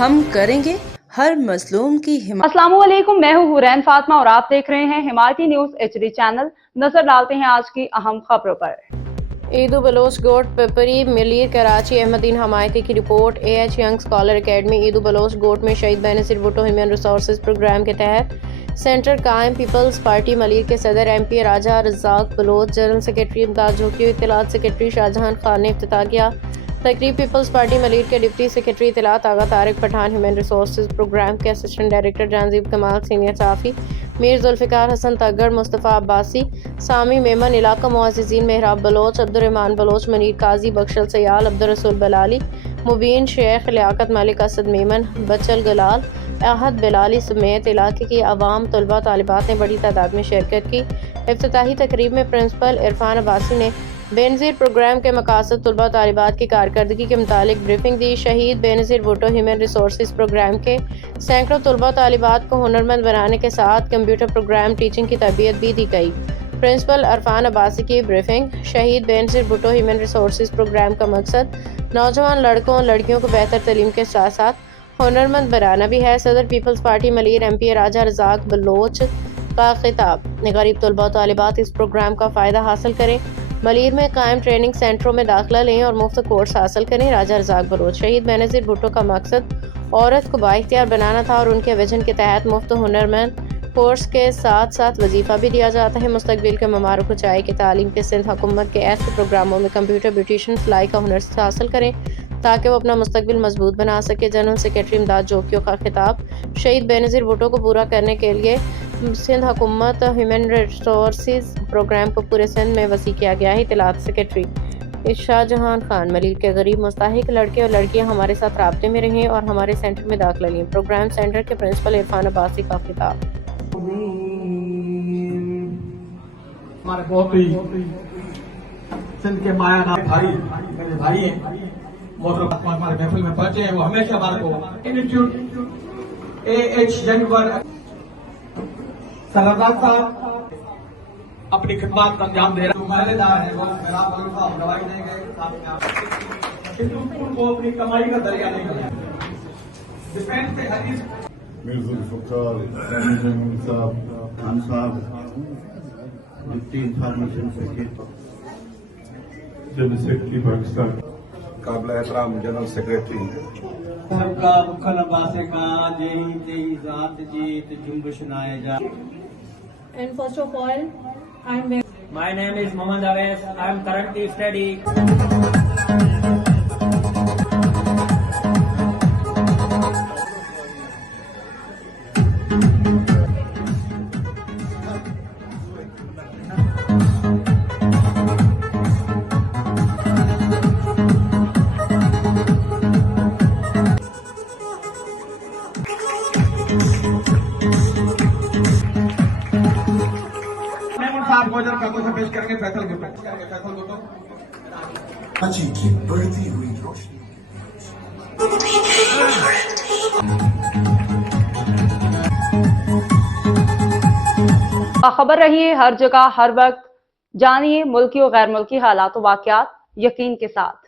ہم کریں گے ہر مظلوم کی حمایت۔ السلام علیکم، میں ہوں حورین فاطمہ اور آپ دیکھ رہے ہیں حمایتی نیوز HD چینل۔ نظر ڈالتے ہیں آج کی اہم خبروں پر۔ ایدو بلوچ گوٹ پیپری ملیر کراچی احمدین حمایتی کی رپورٹ۔ AH ینگ اسکالر اکیڈمی ایدو بلوچ گوٹ میں شہید Benazir Bhutto human resources programme کے تحت سینٹر قائم۔ پیپلز پارٹی ملیر کے صدر MP راجہ رزاق بلوچ، جنرل سیکرٹری امداد جھوکیو، اطلاعات سیکرٹری شاہجہاں خان نے افتتاح کیا۔ تقریب پیپلز پارٹی ملیر کے ڈپٹی سیکرٹری اطلاعات Agha Tariq Pathan, human resources programme کے assistant director Jahanzeb Kamal, senior صحافی میر ذوالفقار حسن تگڑ، مصطفیٰ عباسی، سامی میمن، علاقہ معززین مہراب بلوچ، عبدالرحمان بلوچ، منیر قاضی، بخشل سیال، عبدالرسول بلالی، مبین شیخ، لیاقت ملک، اسد میمن، بچل گلال، احد بلالی سمیت علاقے کی عوام، طلباء، طالبات نے بڑی تعداد میں شرکت کی۔ افتتاحی تقریب میں پرنسپل عرفان عباسی نے بینظیر پروگرام کے مقاصد، طلباء طالبات کی کارکردگی کے متعلق بریفنگ دی۔ شہید Benazir Bhutto human resources programme کے سینکڑوں طلباء طالبات کو ہنرمند بنانے کے ساتھ کمپیوٹر پروگرام ٹیچنگ کی تربیت بھی دی گئی۔ پرنسپل عرفان عباسی کی بریفنگ۔ شہید Benazir Bhutto human resources programme کا مقصد نوجوان لڑکوں اور لڑکیوں کو بہتر تعلیم کے ساتھ ساتھ ہنرمند بنانا بھی ہے۔ صدر پیپلز پارٹی ملیر MP راجہ رزاق بلوچ کا خطاب۔ غریب طلباء و طالبات اس پروگرام کا فائدہ حاصل کریں، ملیر میں قائم ٹریننگ سینٹروں میں داخلہ لیں اور مفت کورس حاصل کریں۔ راجہ رزاق بلوچ۔ شہید بینظیر بھٹو کا مقصد عورت کو بااختیار بنانا تھا اور ان کے ویژن کے تحت مفت ہنرمند کورس کے ساتھ ساتھ وظیفہ بھی دیا جاتا ہے۔ مستقبل کے ممالک اونچائی کی تعلیم کے سندھ حکومت کے ایسے پروگراموں میں کمپیوٹر، بیوٹیشین، سلائی کا ہنر حاصل کریں تاکہ وہ اپنا مستقبل مضبوط بنا سکے۔ جنرل سیکرٹری امداد جھوکیو کا خطاب۔ شہید بینظیر بھٹو کو پورا کرنے کے لیے سندھ حکومت ہیومن ریسورسز پروگرام کو پورے سندھ میں وسیع کیا گیا ہے۔ اطلاعات سیکرٹری شاہجہاں خان۔ ملیر کے غریب مستحق لڑکے اور لڑکیاں ہمارے ساتھ رابطے میں رہیں اور ہمارے سینٹر میں داخلہ لیں۔ پروگرام سینٹر کے پرنسپل عرفان عباسی کا خطاب۔ ہمارے بہت ہی سندھ کے مایا نام بھائی، میرے بھائی ہیں، محترم ہمارے محفل میں پہنچے ہیں، وہ ہمیشہ ہمارے کو انسٹیٹیوٹ AH ینگ سردار صاحب اپنی خدمات کا انجام دے رہے ہیں۔ پہلے دار ہے وہ میرا صاحب دوائی دیں گے، اسکول کو اپنی کمائی کا ذریعہ نہیں بنایا۔ ڈیفینس کے حدیث میر ذوالفقار صاحب، خان صاحب، deputy information secretary, general secretary Pakistan, قابل احترام جنرل سیکرٹری سب کا مکھن عباسے کا جی ذات جی جنبش نائے جا۔ And first of all, My name is Mohammad Awais. I am currently studying. Gujjar کاتوں سے پیش کریں گے فیصل گھٹو۔ کراچی کی بڑھتی ہوئی روشنی باخبر رہیے ہر جگہ ہر وقت، جانیے ملکی و غیر ملکی حالات و واقعات یقین کے ساتھ۔